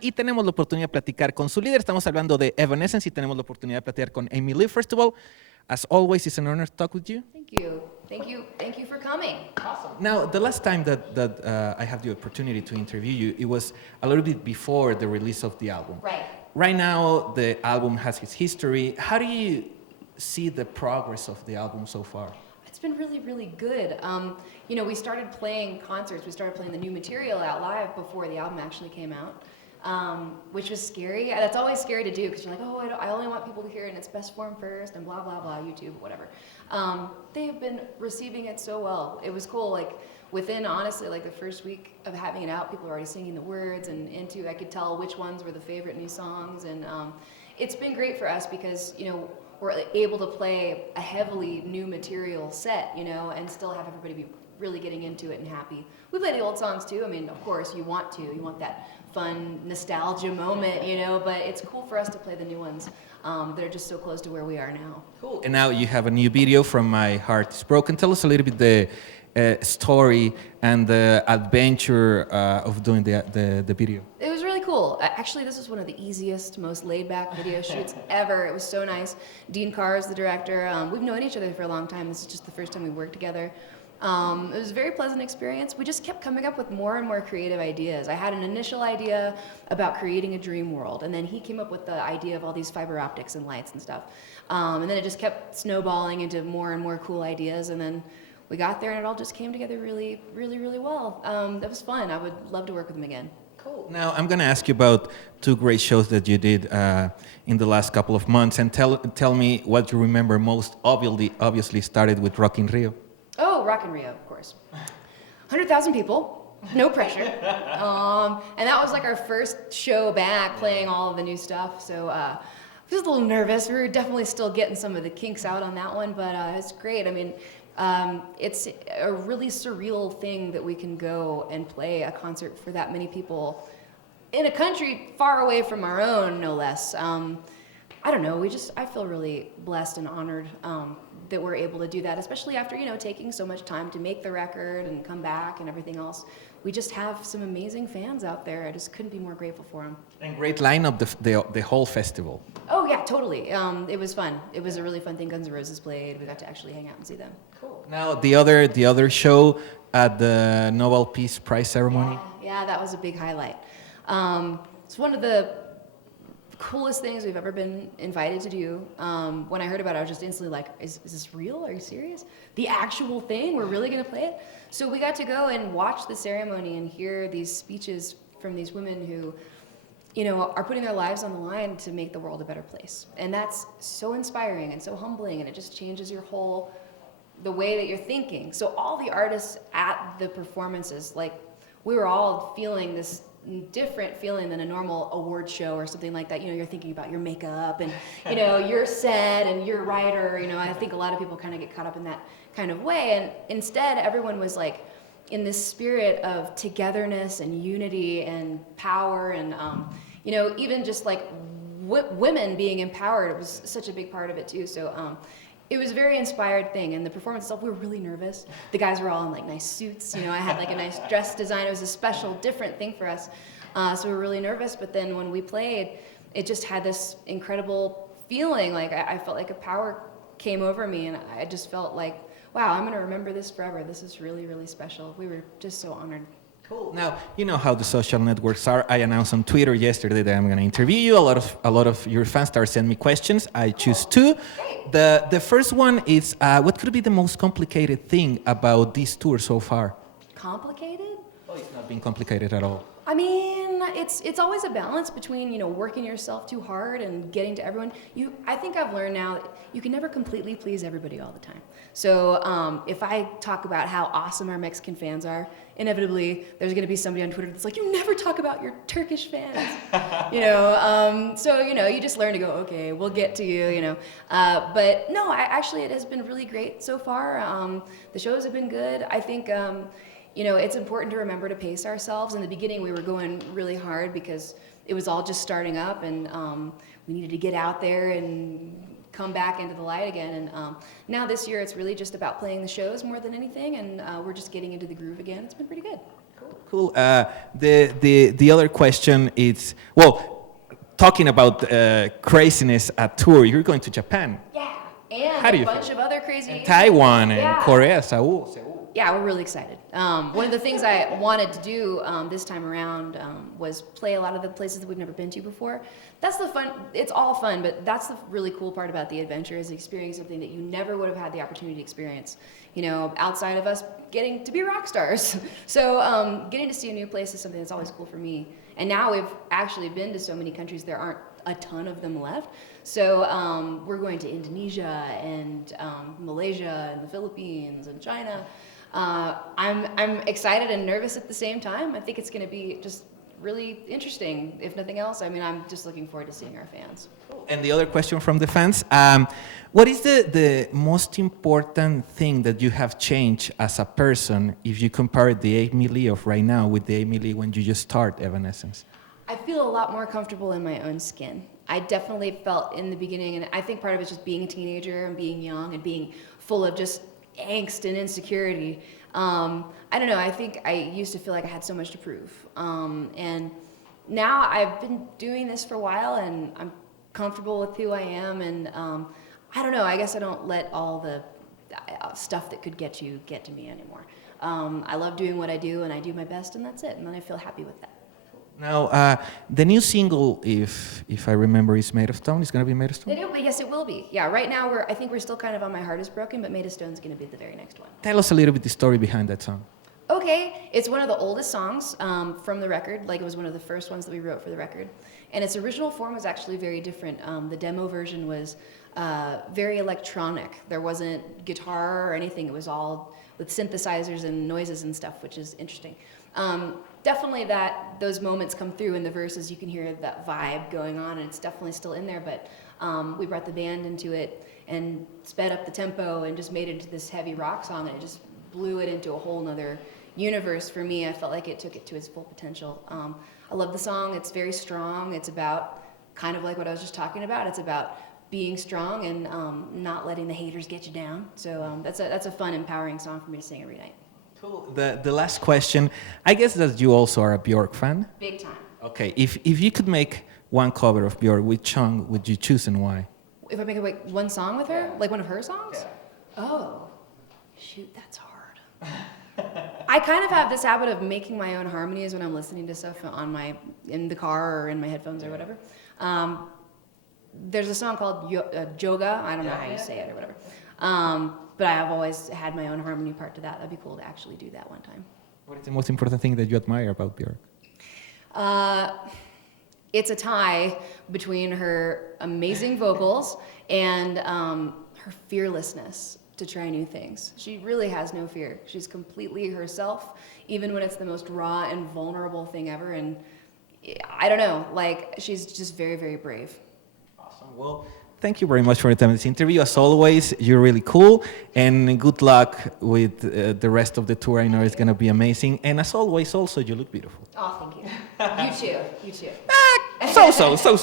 Y tenemos la oportunidad de platicar con su líder. Estamos hablando de Evanescence y tenemos la oportunidad de platicar con Amy Lee. First of all, as always, it's an honor to talk with you. Thank you. Thank you. Thank you for coming. Awesome. Now, the last time that I had the opportunity to interview you, it was a little bit before the release of the album. Right. Right now, the album has its history. How do you see the progress of the album so far? It's been really, really good. We started playing concerts. We started playing the new material out live before the album actually came out, which was scary. That's always scary to do because you're like, oh, I only want people to hear it in its best form first and blah, blah, blah, YouTube, whatever. They've been receiving it so well. It was cool. Like within, honestly, like the first week of having it out, people were already singing the words and I could tell which ones were the favorite new songs. And it's been great for us because, we're able to play a heavily new material set, and still have everybody be really getting into it and happy. We play the old songs too. I mean, of course, you want that fun nostalgia moment, but it's cool for us to play the new ones. They're just so close to where we are now. Cool. And now you have a new video, From My Heart Is Broken. Tell us a little bit the story and the adventure of doing the video. It was really cool. Actually, this was one of the easiest, most laid-back video shoots ever. It was so nice. Dean Carr is the director. We've known each other for a long time. This is just the first time we worked together. It was a very pleasant experience. We just kept coming up with more and more creative ideas. I had an initial idea about creating a dream world, and then he came up with the idea of all these fiber optics and lights and stuff. And then it just kept snowballing into more and more cool ideas, and then we got there and it all just came together really, really, really well. That was fun. I would love to work with him again. Cool. Now, I'm going to ask you about two great shows that you did in the last couple of months, and tell me what you remember most. Obviously started with Rock in Rio. Oh, Rock in Rio, of course. 100,000 people, no pressure. And that was like our first show back playing all of the new stuff. So I was a little nervous. We were definitely still getting some of the kinks out on that one, but it's great. I mean, it's a really surreal thing that we can go and play a concert for that many people in a country far away from our own, no less. I don't know, I feel really blessed and honored that we're able to do that, especially after, taking so much time to make the record and come back and everything else. We just have some amazing fans out there. I just couldn't be more grateful for them. And great lineup, the whole festival. Oh yeah, totally. It was fun. It was a really fun thing. Guns N' Roses played. We got to actually hang out and see them. Cool. Now the other show at the Nobel Peace Prize ceremony. Yeah, that was a big highlight. It's one of the coolest things we've ever been invited to do. When I heard about it, I was just instantly like, is this real? Are you serious? The actual thing? We're really going to play it? So we got to go and watch the ceremony and hear these speeches from these women who, are putting their lives on the line to make the world a better place. And that's so inspiring and so humbling, and it just changes the way that you're thinking. So all the artists at the performances, like, we were all feeling this different feeling than a normal award show or something like that. You're thinking about your makeup and, your set and your writer. I think a lot of people kind of get caught up in that kind of way. And instead, everyone was like in this spirit of togetherness and unity and power and, even just like women being empowered was such a big part of it too. So it was a very inspired thing, and the performance itself, we were really nervous. The guys were all in like nice suits, I had like a nice dress design. It was a special, different thing for us. So we were really nervous, but then when we played, it just had this incredible feeling. Like I felt like a power came over me, and I just felt like, wow, I'm gonna remember this forever. This is really, really special. We were just so honored. Cool. Now, you know how the social networks are. I announced on Twitter yesterday that I'm going to interview you. A lot of your fans started sending me questions. I choose two. The first one is, what could be the most complicated thing about this tour so far? Complicated? Oh, it's not been complicated at all. I mean, it's always a balance between, working yourself too hard and getting to everyone. I think I've learned now that you can never completely please everybody all the time. So if I talk about how awesome our Mexican fans are, inevitably there's going to be somebody on Twitter that's like, you never talk about your Turkish fans. So you just learn to go, okay, we'll get to you, But no, actually it has been really great so far. The shows have been good. I think it's important to remember to pace ourselves. In the beginning, we were going really hard because it was all just starting up, and we needed to get out there and come back into the light again. And now this year, it's really just about playing the shows more than anything, and we're just getting into the groove again. It's been pretty good. Cool. Cool. The other question is, well, talking about craziness at tour, you're going to Japan, Yeah, and How do a you bunch feel? of other crazy and Taiwan, and Yeah. Korea, Seoul. Yeah, we're really excited. One of the things I wanted to do this time around was play a lot of the places that we've never been to before. That's the fun. It's all fun, but that's the really cool part about the adventure is experiencing something that you never would have had the opportunity to experience. You know, outside of us getting to be rock stars. So getting to see a new place is something that's always cool for me. And now we've actually been to so many countries, there aren't a ton of them left. So we're going to Indonesia and Malaysia and the Philippines and China. I'm excited and nervous at the same time. I think it's going to be just really interesting, if nothing else. I mean, I'm just looking forward to seeing our fans. And the other question from the fans, what is the most important thing that you have changed as a person if you compare the Amy Lee of right now with the Amy Lee when you just start Evanescence? I feel a lot more comfortable in my own skin. I definitely felt in the beginning, and I think part of it's just being a teenager and being young and being full of just angst and insecurity. I don't know, I think I used to feel like I had so much to prove. And now I've been doing this for a while and I'm comfortable with who I am, and I don't know, I guess I don't let all the stuff that could get to me anymore. I love doing what I do and I do my best and that's it, and then I feel happy with that. Now, the new single, if I remember, is Made of Stone. It's going to be Made of Stone? Yes, it will be. Yeah, right now I think we're still kind of on My Heart Is Broken, but Made of Stone's going to be the very next one. Tell us a little bit the story behind that song. Okay, it's one of the oldest songs from the record. Like, it was one of the first ones that we wrote for the record. And its original form was actually very different. The demo version was very electronic. There wasn't guitar or anything. It was all with synthesizers and noises and stuff, which is interesting. Definitely those moments come through in the verses. You can hear that vibe going on, and it's definitely still in there. But we brought the band into it and sped up the tempo and just made it into this heavy rock song, and it just blew it into a whole nother universe for me. I felt like it took it to its full potential. I love the song. It's very strong. It's about kind of like what I was just talking about. It's about being strong and not letting the haters get you down. So that's a fun, empowering song for me to sing every night. Cool. The last question, I guess that you also are a Björk fan? Big time. Okay, if you could make one cover of Björk, which song would you choose and why? If I make like one song with her, like one of her songs? Yeah. Oh, shoot, that's hard. I kind of have this habit of making my own harmonies when I'm listening to stuff in the car or in my headphones or whatever. There's a song called Joga. I don't know how you say it or whatever. But I've always had my own harmony part to that. That'd be cool to actually do that one time. What is the most important thing that you admire about Björk? It's a tie between her amazing vocals and her fearlessness to try new things. She really has no fear. She's completely herself, even when it's the most raw and vulnerable thing ever. And I don't know, like, she's just very, very brave. Awesome. Well, thank you very much for your time in this interview. As always, you're really cool, and good luck with the rest of the tour. I know it's going to be amazing. And as always, also, you look beautiful. Oh, thank you. You too. You too. So.